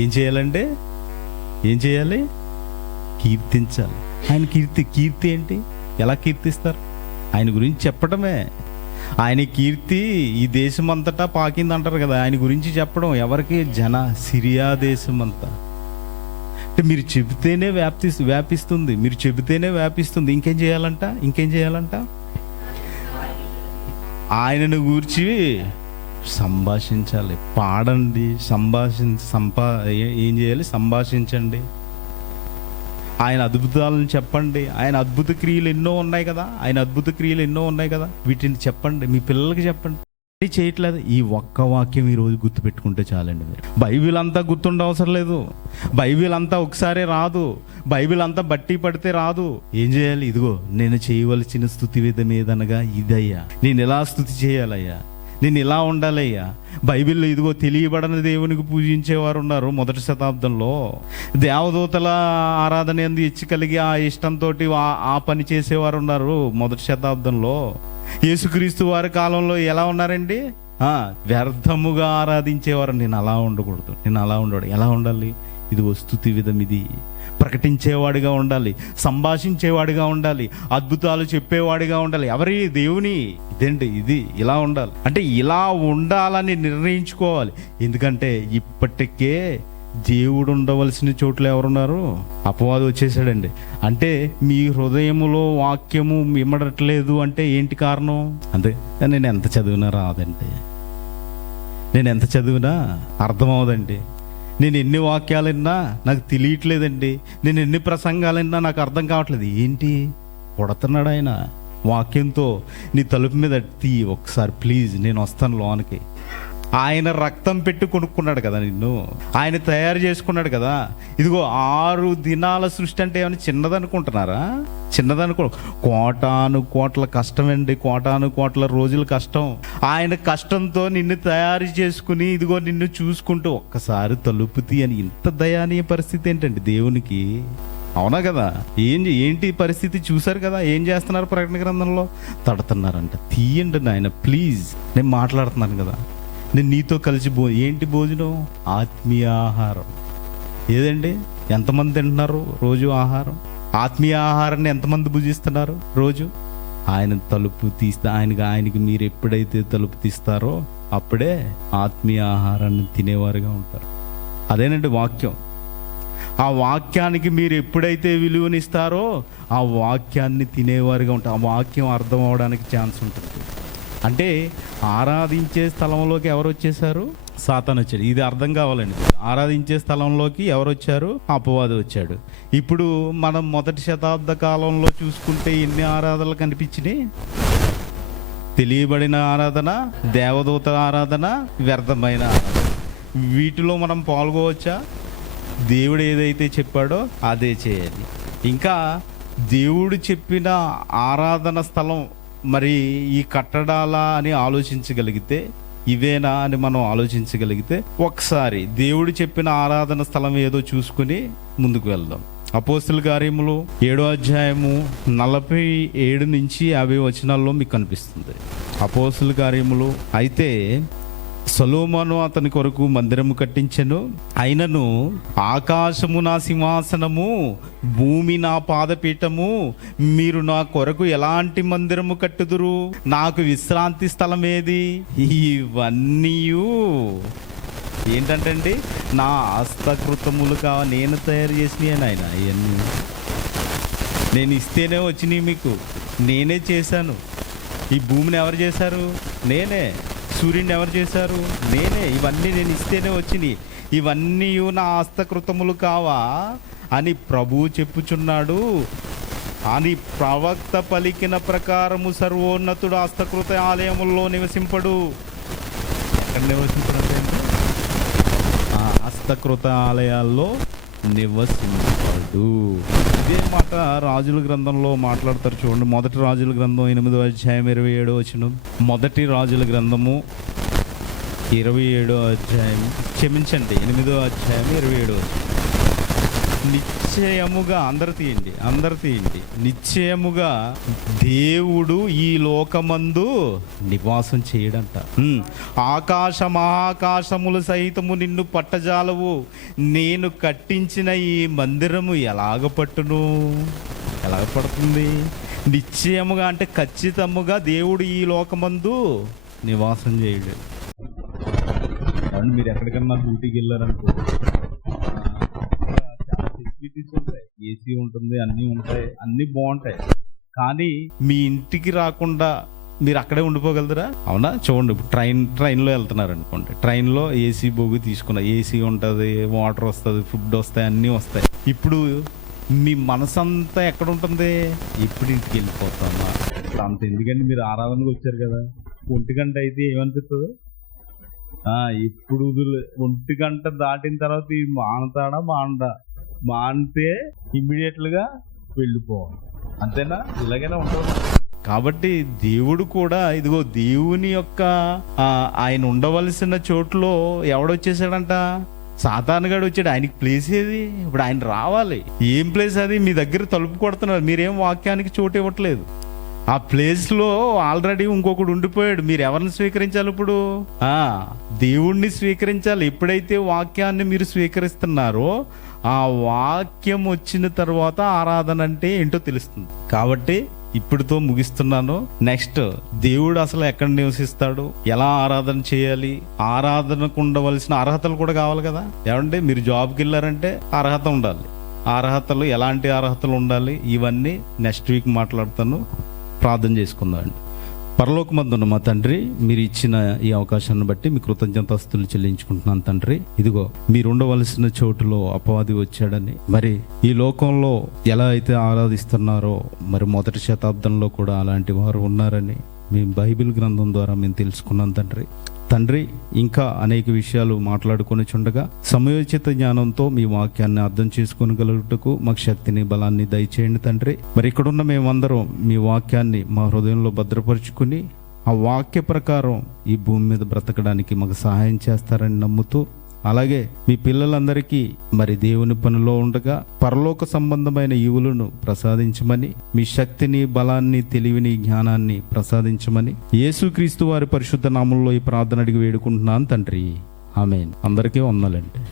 ఏం చేయాలంటే ఏం చేయాలి? కీర్తించాలి. ఆయన కీర్తి ఏంటి? ఎలా కీర్తిస్తారు? ఆయన గురించి చెప్పడమే. ఆయన కీర్తి ఈ దేశం అంతటా పాకింది అంటారు కదా. ఆయన గురించి చెప్పడం ఎవరికి? సిరియా దేశం అంతా. అంటే మీరు చెబితేనే వ్యాపిస్తుంది, మీరు చెబితేనే వ్యాపిస్తుంది. ఇంకేం చేయాలంట? ఆయనను గూర్చి సంభాషించాలి, పాడండి, ఏం చేయాలి? సంభాషించండి. ఆయన అద్భుతాలను చెప్పండి. ఆయన అద్భుత క్రియలు ఎన్నో ఉన్నాయి కదా, వీటిని చెప్పండి, మీ పిల్లలకి చెప్పండి. చేయట్లేదు. ఈ ఒక్క వాక్యం ఈరోజు గుర్తుపెట్టుకుంటే చాలండి. మీరు బైబిల్ అంతా గుర్తుండే అవసరం లేదు. బైబిల్ అంతా ఒకసారి రాదు. బైబిల్ అంతా బట్టి పడితే రాదు. ఏం చేయాలి? ఇదిగో నేను చేయవలసిన స్తుతి విధం ఏదనగా ఇదయ్యా, నేను ఎలా స్తుతి చేయాలయ్యా, నేను ఇలా ఉండాలయ్యా. బైబిల్లో ఇదిగో తెలియబడని దేవునికి పూజించేవారు ఉన్నారు. మొదటి శతాబ్దంలో దేవదూతల ఆరాధన ఎందు ఇచ్చి కలిగి ఆ ఇష్టంతో ఆ పని చేసేవారు ఉన్నారు. మొదటి శతాబ్దంలో యేసుక్రీస్తు వారి కాలంలో ఎలా ఉన్నారండి? వ్యర్థముగా ఆరాధించేవారు. నేను అలా ఉండకూడదు, ఎలా ఉండాలి? ఇదిగో స్తుతి విధం ఇది. ప్రకటించేవాడిగా ఉండాలి, సంభాషించేవాడిగా ఉండాలి, అద్భుతాలు చెప్పేవాడిగా ఉండాలి. ఎవరి? దేవుని. ఇది ఇలా ఉండాలి. అంటే ఇలా ఉండాలని నిర్ణయించుకోవాలి. ఎందుకంటే ఇప్పటికే దేవుడు ఉండవలసిన చోట్ల ఎవరున్నారు? అపవాది వచ్చేసాడండి. అంటే మీ హృదయములో వాక్యము ఇమ్మడట్లేదు అంటే ఏంటి కారణం? అంతే. నేను ఎంత చదివినా రాదండి, నేను ఎంత చదివినా అర్థమవుదండి, నేను ఎన్ని వాక్యాలు విన్నా నాకు తెలియట్లేదండి, నేను ఎన్ని ప్రసంగాలు విన్నా నాకు అర్థం కావట్లేదు. ఏంటి? కొడుతున్నాడు ఆయన వాక్యంతో. నీ తలుపు మీద ఒకసారి ప్లీజ్, నేను వస్తాను లోనికి. ఆయన రక్తం పెట్టి కొనుక్కున్నాడు కదా నిన్ను, ఆయన తయారు చేసుకున్నాడు కదా. ఇదిగో 6 దినాల సృష్టి అంటే ఏమైనా చిన్నదనుకుంటున్నారా? కోటాను కోట్ల కష్టం అండి, కోటాను కోట్ల రోజుల కష్టం. ఆయన కష్టంతో నిన్ను తయారు చేసుకుని ఇదిగో నిన్ను చూసుకుంటూ ఒక్కసారి తలుపు అని. ఇంత దయానీయ పరిస్థితి ఏంటండి దేవునికి? అవునా కదా? ఏంటి పరిస్థితి చూసారు కదా? ఏం చేస్తున్నారు? ప్రకటన గ్రంథంలో తడుతున్నారంట. తీయండి నాయన ప్లీజ్, నేను మాట్లాడుతున్నాను కదా, నేను నీతో కలిసి ఏంటి భోజనం? ఆత్మీయ ఆహారం. ఏదండి? ఎంతమంది తింటున్నారు రోజు ఆహారం? ఆత్మీయ ఆహారాన్ని ఎంతమంది భుజిస్తున్నారు రోజు? ఆయన తలుపు తీస్తే ఆయనకి మీరు ఎప్పుడైతే తలుపు తీస్తారో అప్పుడే ఆత్మీయ ఆహారాన్ని తినేవారుగా ఉంటారు. అదేనండి వాక్యం. ఆ వాక్యానికి మీరు ఎప్పుడైతే విలువనిస్తారో ఆ వాక్యాన్ని తినేవారుగా ఉంటారు. ఆ వాక్యం అర్థం అవడానికి ఛాన్స్ ఉంటుంది. అంటే ఆరాధించే స్థలంలోకి ఎవరు వచ్చేసారు? సాతాను వచ్చాడు. ఇది అర్థం కావాలండి. ఆరాధించే స్థలంలోకి ఎవరు వచ్చారు? అపవాది వచ్చాడు. ఇప్పుడు మనం మొదటి శతాబ్ద కాలంలో చూసుకుంటే ఎన్ని ఆరాధనలు కనిపించినాయి? తెలియబడిన ఆరాధన, దేవదూత ఆరాధన, వ్యర్థమైన ఆరాధన. వీటిలో మనం పాల్గొవచ్చా? దేవుడు ఏదైతే చెప్పాడో అదే చేయాలి. ఇంకా దేవుడు చెప్పిన ఆరాధన స్థలం మరి ఈ కట్టడాలా అని ఆలోచించగలిగితే, ఇవేనా అని మనం ఆలోచించగలిగితే ఒకసారి దేవుడు చెప్పిన ఆరాధన స్థలం ఏదో చూసుకుని ముందుకు వెళ్దాం. అపోస్తుల కార్యములు 7వ అధ్యాయము 47 నుంచి 50 వచనాల్లో మీకు కనిపిస్తుంది. అపోస్తుల కార్యములు. అయితే సొలొమోను అతని కొరకు మందిరము కట్టించెను. అయినను ఆకాశము నా సింహాసనము, భూమి నా పాదపీఠము, మీరు నా కొరకు ఎలాంటి మందిరము కట్టుదురు? నాకు విశ్రాంతి స్థలం ఏది? ఇవన్నీ ఏంటంటే నా హస్తకృతములు నేను తయారు చేసినాయి ఆయన. ఇవన్నీ నేను ఇస్తేనే వచ్చినాయి మీకు, నేనే చేశాను. ఈ భూమిని ఎవరు చేశారు? నేనే. సూర్యుని ఎవరు చేశారు? నేనే. ఇవన్నీ నేను ఇస్తేనే వచ్చినాయి. ఇవన్నీ నా హస్తకృతములు కావా అని ప్రభువు చెప్పుచున్నాడు అని ప్రవక్త పలికిన ప్రకారము సర్వోన్నతుడు హస్తకృత ఆలయముల్లో నివసింపడు. ఎక్కడ నివసింపడు? హస్తకృత ఆలయాల్లో నివసింపడు. ఇదే మాట రాజుల గ్రంథంలో మాట్లాడతారు చూడండి. మొదటి రాజుల గ్రంథం 8వ అధ్యాయం 27వ వచనం. మొదటి రాజుల గ్రంథము 27వ అధ్యాయం, క్షమించండి 8వ అధ్యాయం 27వ వచనం. నిశ్చయముగా, అందరు తీయండి. నిశ్చయముగా దేవుడు ఈ లోకమందు నివాసం చేయడంట. ఆకాశ మహాకాశములు సైతము నిన్ను పట్టజాలవు. నేను కట్టించిన ఈ మందిరము ఎలాగ పట్టును? ఎలాగ పడుతుంది? నిశ్చయముగా అంటే ఖచ్చితముగా దేవుడు ఈ లోకమందు నివాసం చేయడు. మీరు ఎక్కడికన్నా డ్యూటీకి వెళ్ళారనుకో, చాలా ఫెసిలిటీస్ ఉంటాయి, ఏసీ ఉంటుంది, అన్నీ ఉంటాయి, అన్నీ బాగుంటాయి. కానీ మీ ఇంటికి రాకుండా మీరు అక్కడే ఉండిపోగలదురా? అవునా? చూడండి, ఇప్పుడు ట్రైన్లో వెళ్తున్నారు అనుకోండి, ట్రైన్లో ఏసీ బోగి తీసుకున్న ఏసీ ఉంటుంది, వాటర్ వస్తుంది, ఫుడ్ వస్తాయి, అన్నీ వస్తాయి. ఇప్పుడు మీ మనసంతా ఎక్కడ ఉంటుంది? ఎప్పుడు ఇంటికి వెళ్ళిపోతామా అంత. ఎందుకంటే మీరు ఆరాధనకు వచ్చారు కదా. 1 గంట అయితే ఏమనిపిస్తుంది? ఇప్పుడు 1 గంట దాటిన తర్వాత ఈ మానతాడా మానితే ఇమ్మీడియట్లుగా వెళ్ళిపోవాలి. అంతేనా? ఇలాగైనా ఉంటుంది. కాబట్టి దేవుడు కూడా ఇదిగో దేవుని యొక్క ఆయన ఉండవలసిన చోట్లో ఎవడొచ్చేసాడంట? సాతానుగాడు వచ్చాడు. ఆయనకి ప్లేస్ ఏది? ఇప్పుడు ఆయన రావాలి. ఏం ప్లేస్ అది? మీ దగ్గర తలుపు కొడుతున్నారు, మీరేం వాక్యానికి చోటు ఇవ్వట్లేదు. ఆ ప్లేస్ లో ఆల్రెడీ ఇంకొకడు ఉండిపోయాడు. మీరు ఎవరిని స్వీకరించాలి ఇప్పుడు? దేవుణ్ణి స్వీకరించాలి. ఎప్పుడైతే వాక్యాన్ని మీరు స్వీకరిస్తున్నారో ఆ వాక్యం వచ్చిన తర్వాత ఆరాధన అంటే ఏంటో తెలుస్తుంది. కాబట్టి ఇప్పుడుతో ముగిస్తున్నాను. నెక్స్ట్, దేవుడు అసలు ఎక్కడ నివసిస్తాడు, ఎలా ఆరాధన చేయాలి, ఆరాధనకు ఉండవలసిన అర్హతలు కూడా కావాలి కదా. ఏమంటే మీరు జాబ్కి వెళ్ళారంటే అర్హత ఉండాలి. అర్హతలు, ఎలాంటి అర్హతలు ఉండాలి, ఇవన్నీ నెక్స్ట్ వీక్ మాట్లాడతాను. ప్రార్థన చేసుకుందాం. పరలోకమందున్న మా తండ్రి, మీరు ఇచ్చిన ఈ అవకాశాన్ని బట్టి మీ కృతజ్ఞతాస్తుతులు చెల్లించుకుంటున్నాను తండ్రి. ఇదిగో మీరు ఉండవలసిన చోటులో అపవాది వచ్చాడని, మరి ఈ లోకంలో ఎలా అయితే ఆరాధిస్తున్నారో మరి మొదటి శతాబ్దంలో కూడా అలాంటి వారు ఉన్నారని మేము బైబిల్ గ్రంథం ద్వారా మేము తెలుసుకున్నాం తండ్రి. ఇంకా అనేక విషయాలు మాట్లాడుకొని చుండగా సమయోచిత జ్ఞానంతో మీ వాక్యాన్ని అర్థం చేసుకోగలుగుటకు మాకు శక్తిని, బలాన్ని దయచేయండి తండ్రి. మరి ఇక్కడున్న మేమందరం మీ వాక్యాన్ని మా హృదయంలో భద్రపరుచుకుని ఆ వాక్య ప్రకారం ఈ భూమి మీద బ్రతకడానికి మాకు సహాయం చేస్తారని నమ్ముతూ, అలాగే మీ పిల్లలందరికీ మరి దేవుని పనిలో ఉండగా పరలోక సంబంధమైన ఈవులను ప్రసాదించమని, మీ శక్తిని, బలాన్ని, తెలివిని, జ్ఞానాన్ని ప్రసాదించమని యేసుక్రీస్తు వారి పరిశుద్ధ నామంలో ఈ ప్రార్థన అడిగి వేడుకుంటున్నాను తండ్రి. ఆమేన్. అందరికీ వందనాలండి.